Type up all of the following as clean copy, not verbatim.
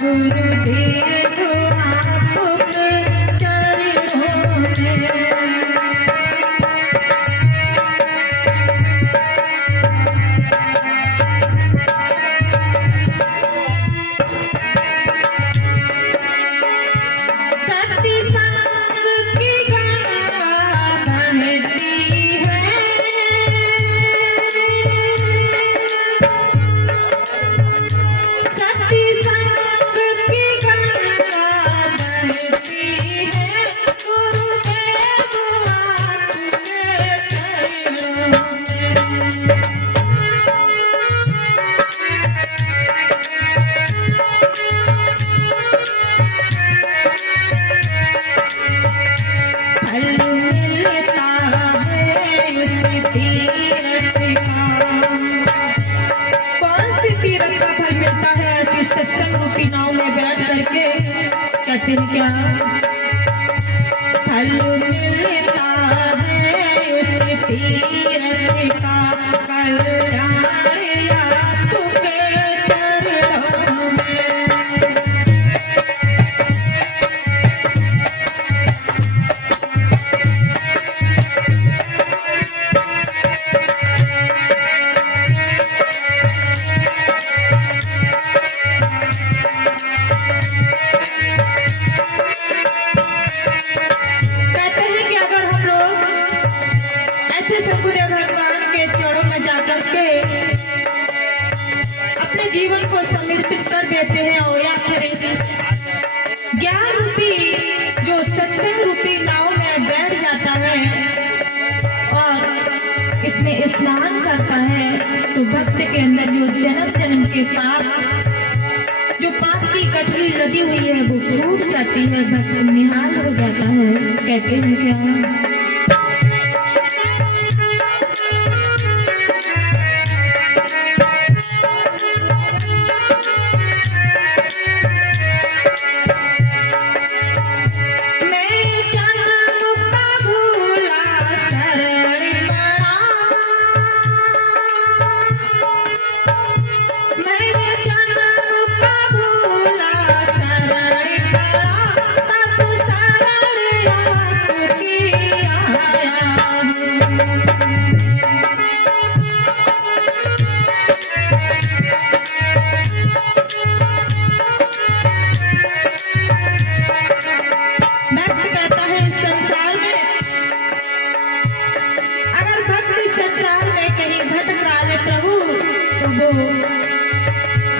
गुरुदेव आपके चरणों में। सत्संग रूपी नाव में बैठ करके कहते हैं क्या फल मिलता है उस तीरथ का कल्याण आपके चरणों में। सतगुरु भगवान के चरणों में जाकर के अपने जीवन को समर्पित कर देते हैं और या फिर ज्ञान रूपी जो सत्संग रूपी नाव में बैठ जाता है और इसमें स्नान करता है तो भक्त के अंदर जो जन्म जन्म के पाप जो पाप की गठरी लदी हुई है वो टूट जाती है, भक्त निहाल हो जाता है। कहते हैं क्या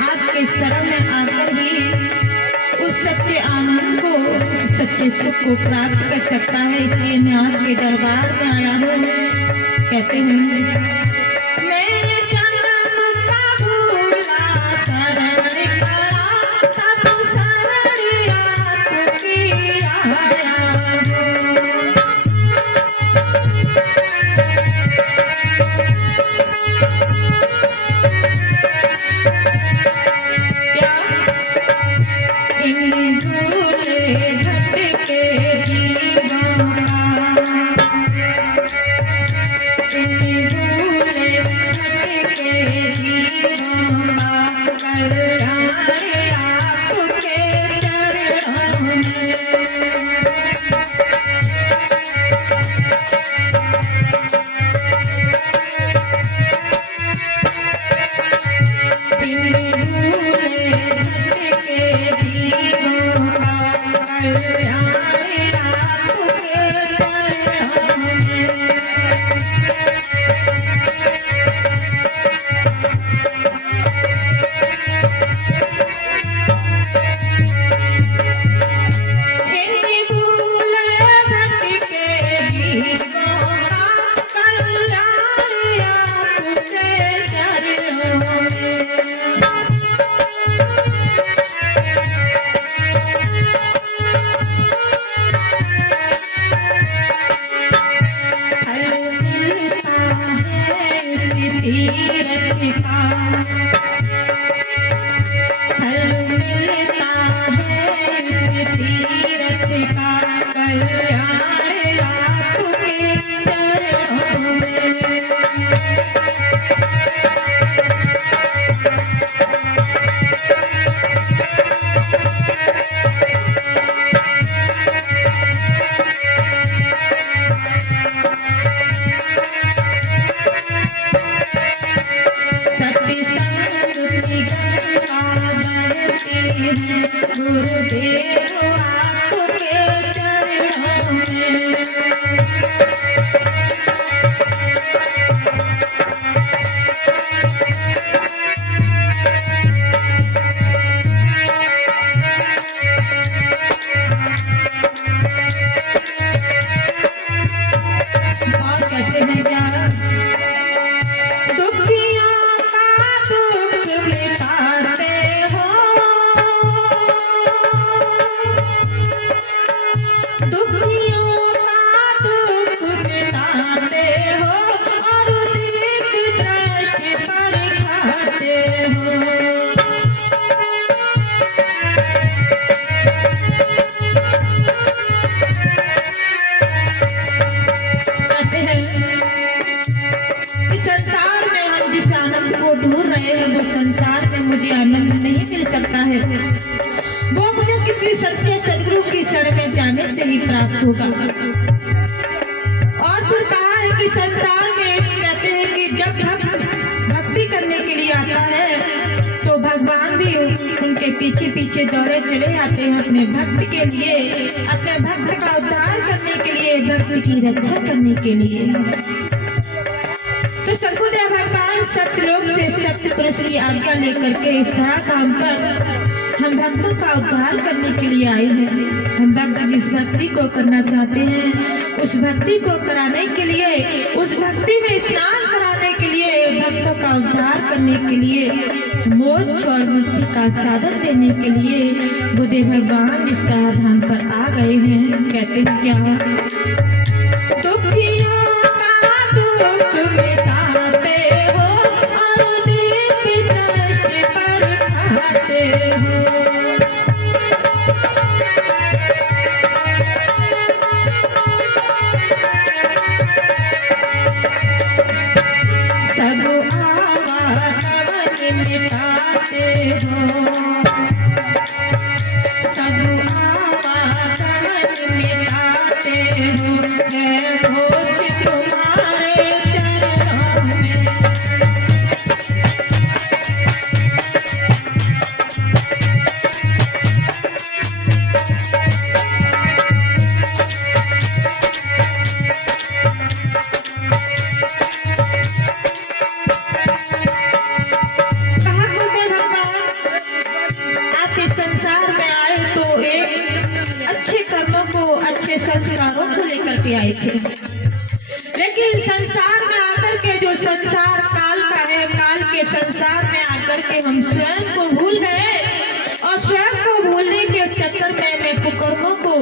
आपके शरण में आकर ही उस सच्चे आनंद को सच्चे सुख को प्राप्त कर सकता है। इसलिए मैं आपके दरबार में आया हूँ। कहते हैं हो। कहते हैं कि संसार में हम जिस आनंद को ढूंढ रहे हैं वो संसार में मुझे आनंद नहीं मिल सकता है, वो मुझे किसी सच्चे सदगुरु की शरण में जाने से ही प्राप्त होगा। और फिर कहा है कि संसार में कहते हैं कि जब भक्ति करने के लिए आता है तो भगवान भी उनके पीछे पीछे दौड़े चले आते हैं अपने भक्त के लिए, अपने भक्त का उद्धार करने के लिए, भक्त की रक्षा करने के लिए। तो सद्गुरुदेव भगवान सत्यलोक से सत्य पुरुष की आज्ञा लेकर के इस धाम पर हम भक्तों का उद्धार करने के लिए आए हैं। हम भक्त जिस भक्ति को करना चाहते हैं उस भक्ति को कराने के लिए, उस भक्ति में स्नान कराने के लिए, भक्तों का उद्धार करने के लिए, मोक्ष और मुक्ति का साधन देने के लिए बुद्धदेव भगवान इस धाम पर आ गए हैं। कहते हैं क्या, दुखियों का दुख मिटाते हो और दीप दृष्टि पर खाते हो। सब आवागमन मिटाते हो, सब आवागमन मिटाते हो, है भोज तुम्हारे चरणों में। संसार में आए तो एक अच्छे कर्मों को, अच्छे संस्कारों को लेकर के आए थे, लेकिन संसार में आकर के जो संसार काल का है, काल के संसार में आकर के हम स्वयं को भूल गए और स्वयं को भूलने के चक्कर में मैं कुकर्मों को,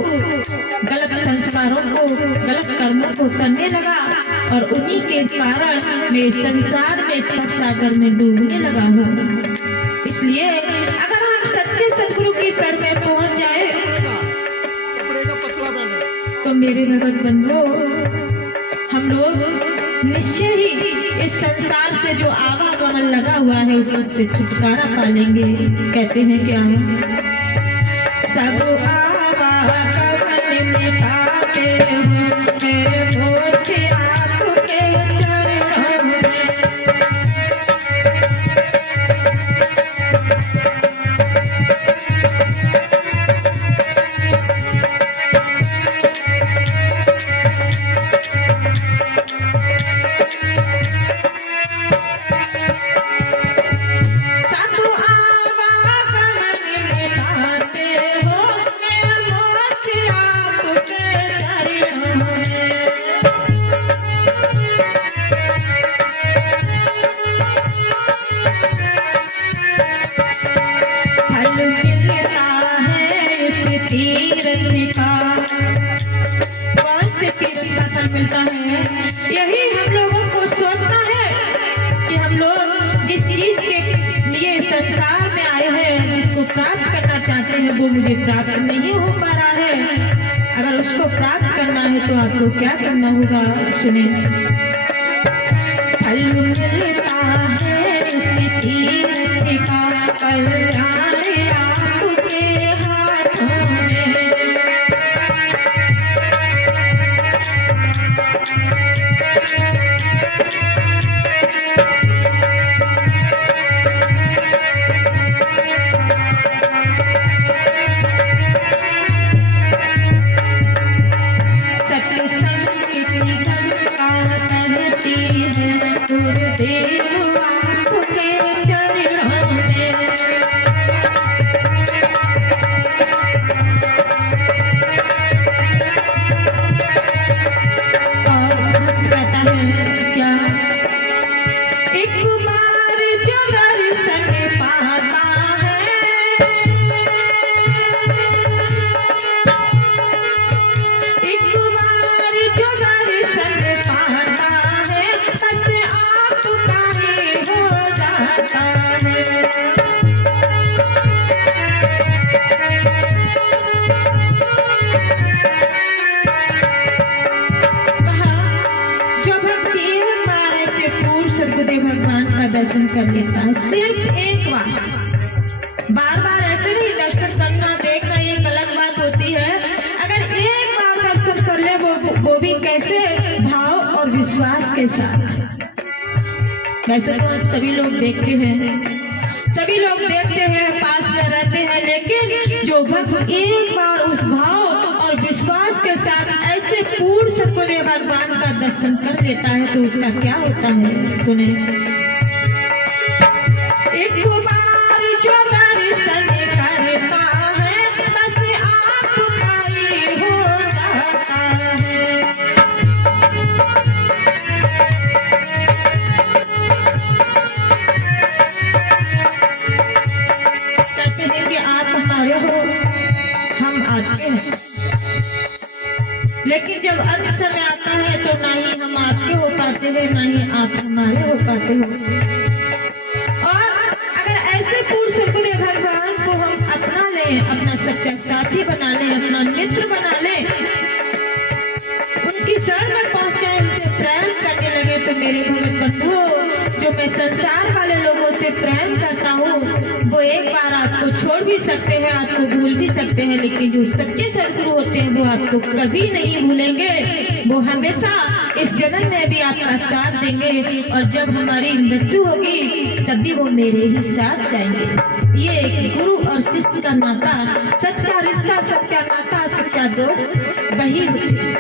गलत संस्कारों को, गलत कर्मों को करने लगा और उन्हीं के कारण मैं संसार में सागर में डूबने लगा हूँ। इसलिए अगर हम सच्चे सदगुरु की शरण में पहुंच जाए तो मेरे भगत बंधु, हम लोग निश्चय ही इस संसार से जो आवागमन लगा हुआ है उससे छुटकारा पा लेंगे। कहते हैं क्या, सब आवागमन मिटाते हो, भोज आपके चरणों में। मिलता है, यही हम लोगों को सोचना है कि हम लोग जिस चीज के लिए संसार में आए हैं, जिसको प्राप्त करना चाहते हैं वो मुझे प्राप्त नहीं हो पा रहा है। अगर उसको प्राप्त करना है तो आपको क्या करना होगा, सुने। फल मिलता है उस तीर्थ का, कल्याण आपके हाथों में। गुरुदेव आपके चरणों में। है। जो भक्त एक बार ऐसे पूर्ण सदगुरुदेव भगवान का दर्शन कर लेता है, सिर्फ एक बार बार ऐसे नहीं दर्शन करना, देखना एक अलग बात होती है। अगर एक बार दर्शन कर ले वो भी कैसे, भाव और विश्वास के साथ। वैसे तो आप सभी लोग देखते हैं, पास में रहते हैं, लेकिन जो भक्त एक बार उस भाव और विश्वास के साथ ऐसे पूर्ण सदगुरुदेव भगवान का दर्शन कर लेता है तो उसका क्या होता है, सुने। एक बार जो दर्शन करता है बस आपका ही हो जाता है। कहते हैं कि आप हमारे हो, हम आपके हैं, लेकिन जब अंत समय आता है तो ना ही हम आपके हो पाते हैं, ना ही आप हमारे हो पाते हो। और अगर ऐसे पूर्ण सदगुरुदेव भगवान को हम अपना लें, अपना सच्चा साथी बना लें, अपना मित्र बना लें, उनकी शरण में पहुंच जाए, उनसे प्रेम करने लगे, तो मेरे भगत बंधुओं, जो मैं संसार वाले लोगों से प्रेम करता हूँ वो एक बार आपको छोड़ भी सकते हैं, आपको भूल भी सकते हैं, लेकिन जो सच्चे सदगुरु होते हैं वो आपको कभी नहीं भूलेंगे। वो हमेशा इस जन्म में भी आपका साथ देंगे, और जब हमारी मृत्यु होगी तब भी वो मेरे ही साथ जाएंगे। ये एक गुरु और शिष्य का नाता, सच्चा रिश्ता, सच्चा नाता, सच्चा दोस्त वही होते,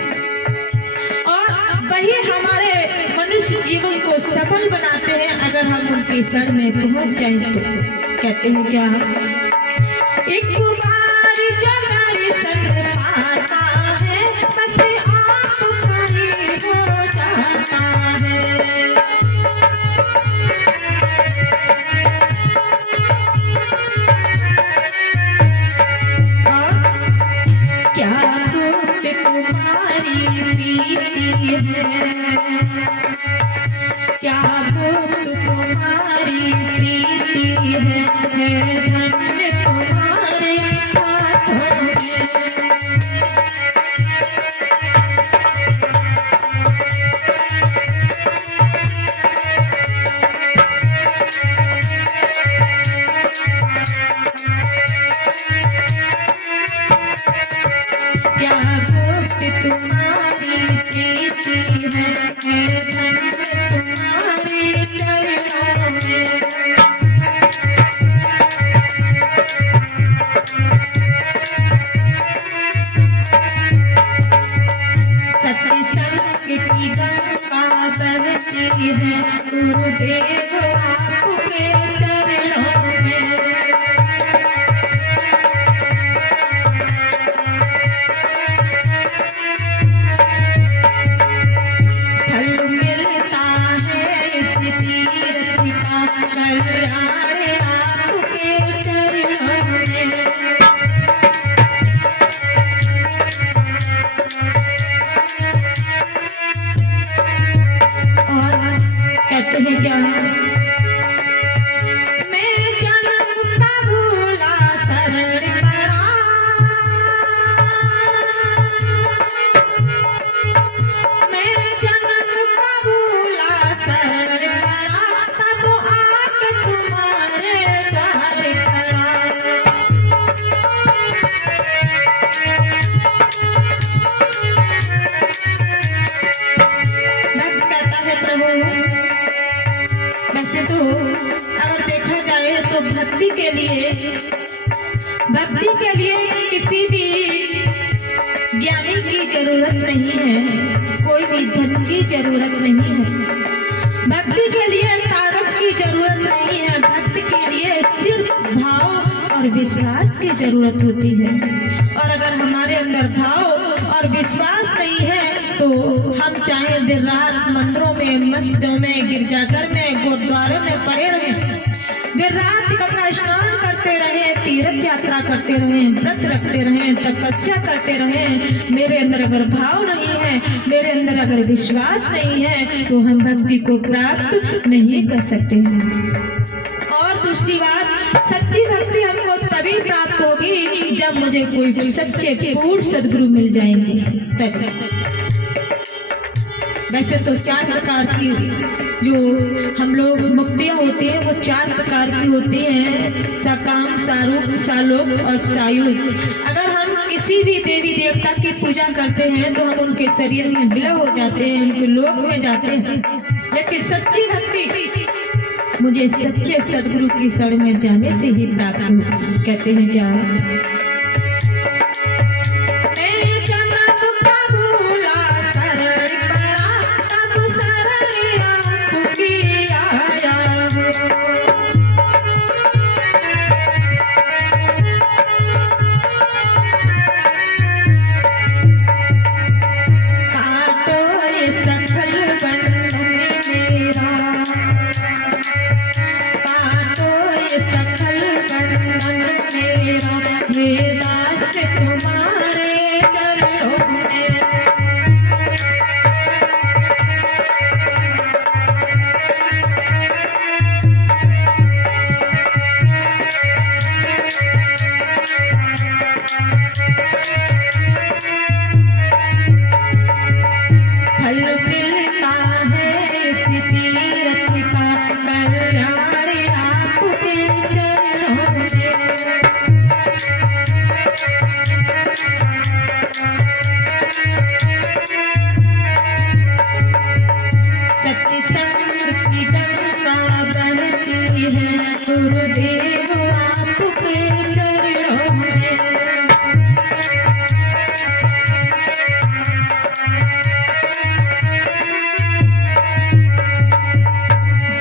और वही हमारे मनुष्य जीवन को सफल बनाते हैं। अगर हम उनके शरण में पहुंच जाएं तो कहते हैं क्या, एक बार जो दर्शन पाता है बस आपका ही हो जाता है। और क्या दुख तुम्हारी प्रीति है, क्या दुख तुम्हारी प्रीति है धन्य तुम्हारे हाथों में। क्या दुख तुम्हारी प्रीति है धन्य तुम्हारे चरणों में। सत्संग की गंगा बहती है गुरुदेव आपके चरणों में। फल मिलता है इस तीर्थ का कल्याण आपके चरणों में। कहते हैं क्या, मैं जन्म का भूला शरण पड़ा, मैं जन्म का भूला शरण पड़ा, तब आके तुम्हारे द्वार खड़ा। भक्त कहता है प्रभु, वैसे तो अगर देखा जाए तो भक्ति के लिए किसी भी ज्ञानी की जरूरत नहीं है, कोई भी धन की जरूरत नहीं है, भक्ति के लिए ताकत की जरूरत नहीं है, भक्ति के लिए सिर्फ भाव और विश्वास की जरूरत होती है। और अगर हमारे अंदर भाव और विश्वास नहीं है तो हम चाहे दिन रात मंदिरों में, मस्जिदों में, गिरजाघर में, गुरुद्वारों में पड़े रहें, दिन रात गंगा स्नान करते रहें, तीर्थ यात्रा करते रहें, व्रत रखते रहें, तपस्या करते रहें, मेरे अंदर अगर भाव नहीं है, मेरे अंदर अगर विश्वास नहीं है तो हम भक्ति को प्राप्त नहीं कर सकते हैं। और दूसरी बात, सच्ची भक्ति हमको तभी प्राप्त होगी जब मुझे कोई सच्चे पूर्ण सदगुरु मिल जाएंगे तब। वैसे तो 4 प्रकार की जो हम लोग मुक्तियाँ होती हैं वो 4 प्रकार की होती हैं, सकाम, सारूप, सालोक और सायुज। अगर हम किसी भी देवी देवता की पूजा करते हैं तो हम उनके शरीर में विलय हो जाते हैं, उनके लोक में जाते हैं। लेकिन सच्ची भक्ति मुझे सच्चे सदगुरु की शरण में जाने से ही प्राप्त हो। कहते हैं क्या, गुरुदेव आपके चरणों में।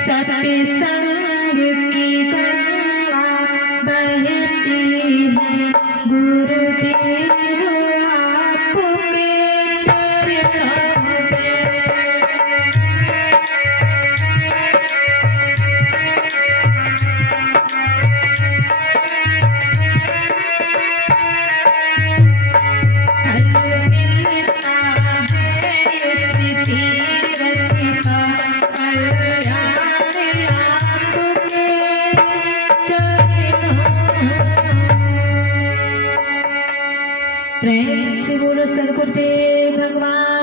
सत्संग की गंगा बहती है, गुरुदेव आपके चरणों में। प्रेम से बोलो सद्गुरुदेव भगवान।